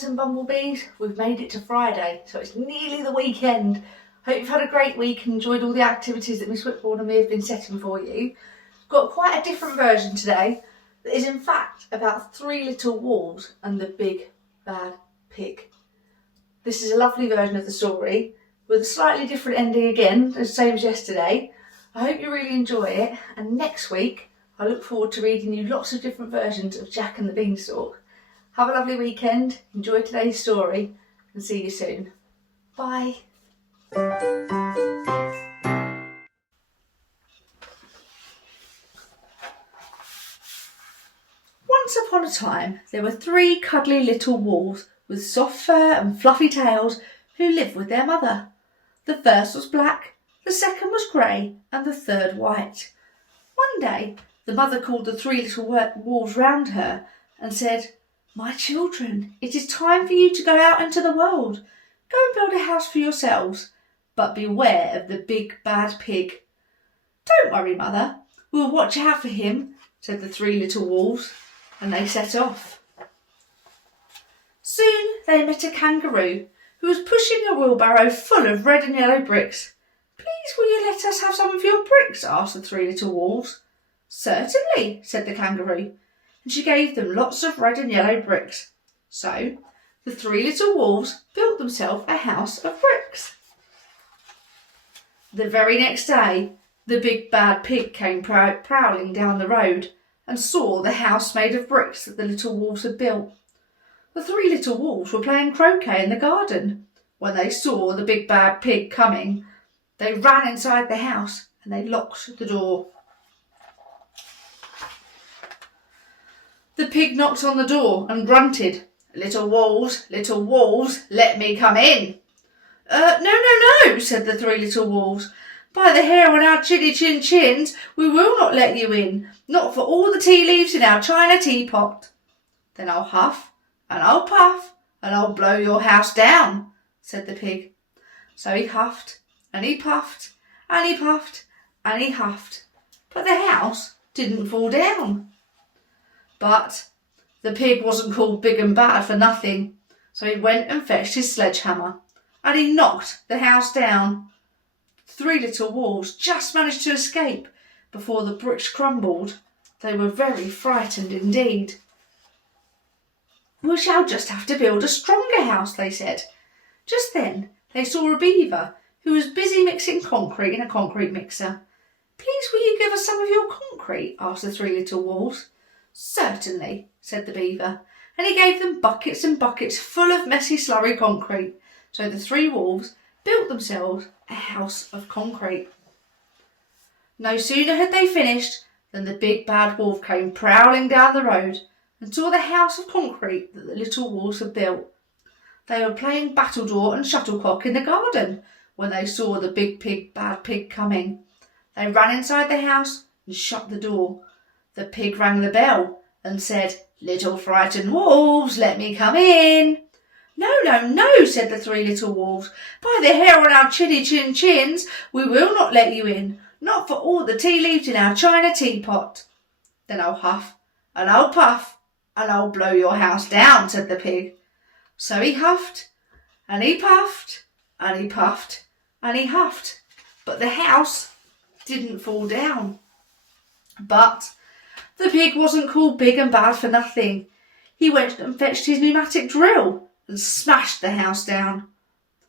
birds and bumblebees, we've made it to Friday, so it's nearly the weekend. Hope you've had a great week and enjoyed all the activities that Miss Whitbourne and me have been setting for you. Got quite a different version today that is in fact about three little wolves and the big bad pig. This is a lovely version of the story with a slightly different ending again, the same as yesterday. I hope you really enjoy it, and next week I look forward to reading you lots of different versions of Jack and the Beanstalk. Have a lovely weekend, enjoy today's story, and see you soon. Bye. Once upon a time, there were three cuddly little wolves with soft fur and fluffy tails who lived with their mother. The first was black, the second was grey, and the third white. One day, the mother called the three little wolves round her and said, "My children, it is time for you to go out into the world. Go and build a house for yourselves, but beware of the big bad pig." "Don't worry, mother, we'll watch out for him," said the three little wolves, and they set off. Soon they met a kangaroo who was pushing a wheelbarrow full of red and yellow bricks. "Please will you let us have some of your bricks?" asked the three little wolves. "Certainly," said the kangaroo, and she gave them lots of red and yellow bricks. So the three little wolves built themselves a house of bricks. The very next day, the big bad pig came prowling down the road and saw the house made of bricks that the little wolves had built. The three little wolves were playing croquet in the garden. When they saw the big bad pig coming, they ran inside the house and they locked the door. The pig knocked on the door and grunted, little wolves, let me come in." No, said the three little wolves. "By the hair on our chinny chin chins, we will not let you in, not for all the tea leaves in our china teapot." "Then I'll huff, and I'll puff, and I'll blow your house down," said the pig. So he huffed, and he puffed, and he puffed, and he huffed, but the house didn't fall down. But the pig wasn't called big and bad for nothing, so he went and fetched his sledgehammer, and he knocked the house down. The three little wolves just managed to escape before the bricks crumbled. They were very frightened indeed. "We shall just have to build a stronger house," they said. Just then they saw a beaver who was busy mixing concrete in a concrete mixer. "Please will you give us some of your concrete?" asked the three little wolves. "Certainly," said the beaver, and he gave them buckets and buckets full of messy slurry concrete. So the three wolves built themselves a house of concrete. No sooner had they finished than the big bad wolf came prowling down the road and saw the house of concrete that the little wolves had built. They were playing battledore and shuttlecock in the garden when they saw the big bad pig coming. They ran inside the house and shut the door. The pig rang the bell and said, "Little frightened wolves, let me come in." No, said the three little wolves. "By the hair on our chinny chin chins, we will not let you in, not for all the tea leaves in our china teapot." "Then I'll huff, and I'll puff, and I'll blow your house down," said the pig. So he huffed, and he puffed, and he puffed, and he huffed, but the house didn't fall down. But the pig wasn't called big and bad for nothing. He went and fetched his pneumatic drill and smashed the house down.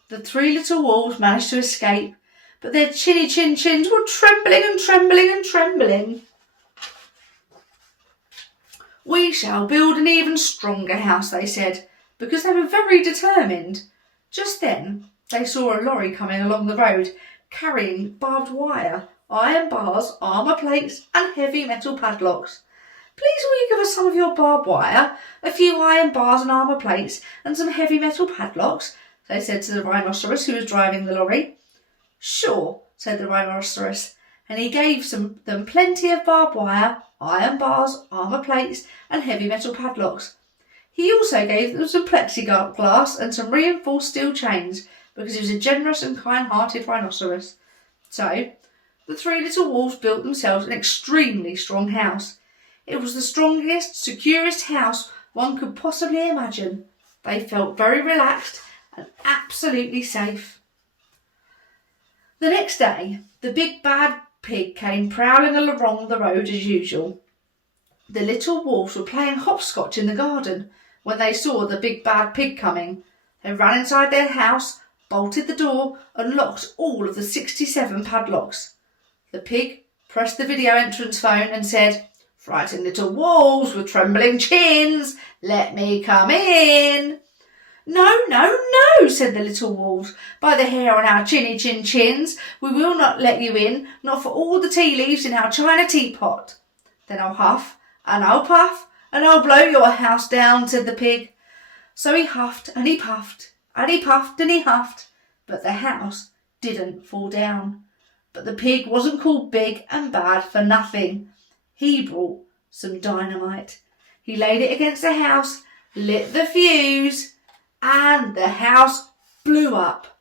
The three little wolves managed to escape, but their chinny chin chins were trembling and trembling and trembling. "We shall build an even stronger house," they said, because they were very determined. Just then they saw a lorry coming along the road carrying barbed wire, iron bars, armour plates and heavy metal padlocks. "Please will you give us some of your barbed wire, a few iron bars and armour plates and some heavy metal padlocks?" they said to the rhinoceros who was driving the lorry. "Sure," said the rhinoceros, and he gave them plenty of barbed wire, iron bars, armour plates and heavy metal padlocks. He also gave them some plexiglass and some reinforced steel chains because he was a generous and kind-hearted rhinoceros. So the three little wolves built themselves an extremely strong house. It was the strongest, securest house one could possibly imagine. They felt very relaxed and absolutely safe. The next day, the big bad pig came prowling along the road as usual. The little wolves were playing hopscotch in the garden when they saw the big bad pig coming. They ran inside their house, bolted the door and locked all of the 67 padlocks. The pig pressed the video entrance phone and said, "Frightened little wolves with trembling chins, let me come in." "No, no, no," said the little wolves. "By the hair on our chinny chin chins, we will not let you in, not for all the tea leaves in our china teapot." "Then I'll huff, and I'll puff, and I'll blow your house down," said the pig. So he huffed, and he puffed, and he puffed, and he huffed, but the house didn't fall down. But the pig wasn't called big and bad for nothing. He brought some dynamite. He laid it against the house, lit the fuse, and the house blew up.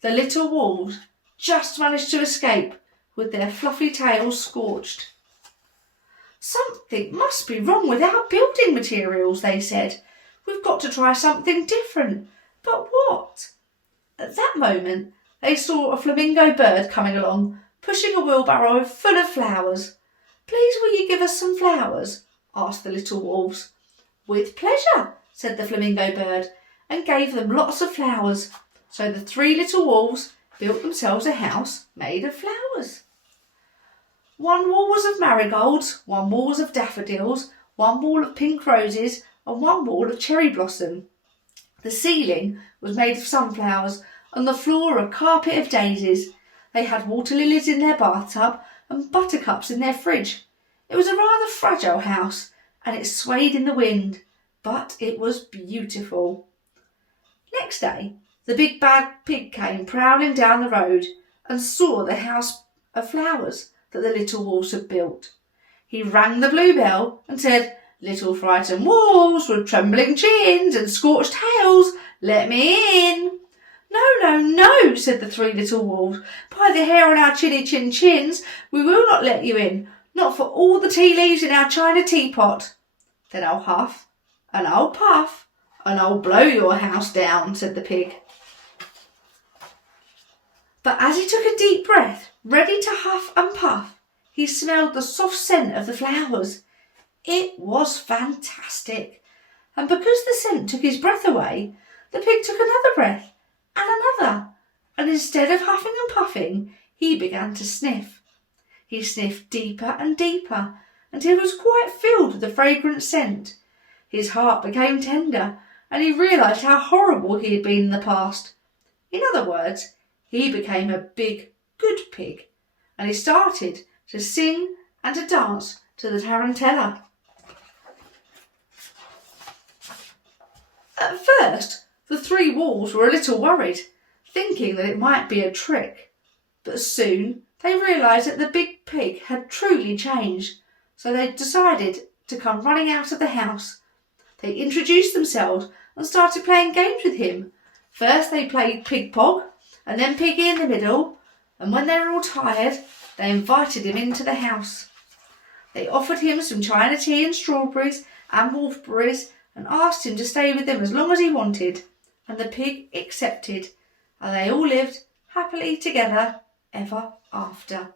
The little wolves just managed to escape with their fluffy tails scorched. "Something must be wrong with our building materials," they said. "We've got to try something different. But what?" At that moment, they saw a flamingo bird coming along, pushing a wheelbarrow full of flowers. "Please, will you give us some flowers?" asked the little wolves. "With pleasure," said the flamingo bird, and gave them lots of flowers. So the 3 little wolves built themselves a house made of flowers. One wall was of marigolds, one wall was of daffodils, one wall of pink roses, and one wall of cherry blossom. The ceiling was made of sunflowers, and the floor a carpet of daisies. They had water lilies in their bathtub and buttercups in their fridge. It was a rather fragile house, and it swayed in the wind, but it was beautiful. Next day, the big bad pig came prowling down the road and saw the house of flowers that the little wolves had built. He rang the blue bell and said, "Little frightened wolves with trembling chins and scorched tails, let me in." "No, no, no," said the 3 little wolves. "By the hair on our chinny chin chins, we will not let you in, not for all the tea leaves in our china teapot." "Then I'll huff, and I'll puff, and I'll blow your house down," said the pig. But as he took a deep breath, ready to huff and puff, he smelled the soft scent of the flowers. It was fantastic. And because the scent took his breath away, the pig took another breath and another. And instead of huffing and puffing, he began to sniff. He sniffed deeper and deeper until he was quite filled with the fragrant scent. His heart became tender and he realised how horrible he had been in the past. In other words, he became a big, good pig, and he started to sing and to dance to the tarantella. At first, the 3 wolves were a little worried, thinking that it might be a trick. But soon they realised that the big pig had truly changed, so they decided to come running out of the house. They introduced themselves and started playing games with him. First they played Pig Pog, and then Piggy in the middle, and when they were all tired, they invited him into the house. They offered him some china tea and strawberries and wolfberries and asked him to stay with them as long as he wanted, and the pig accepted, and they all lived happily together ever after.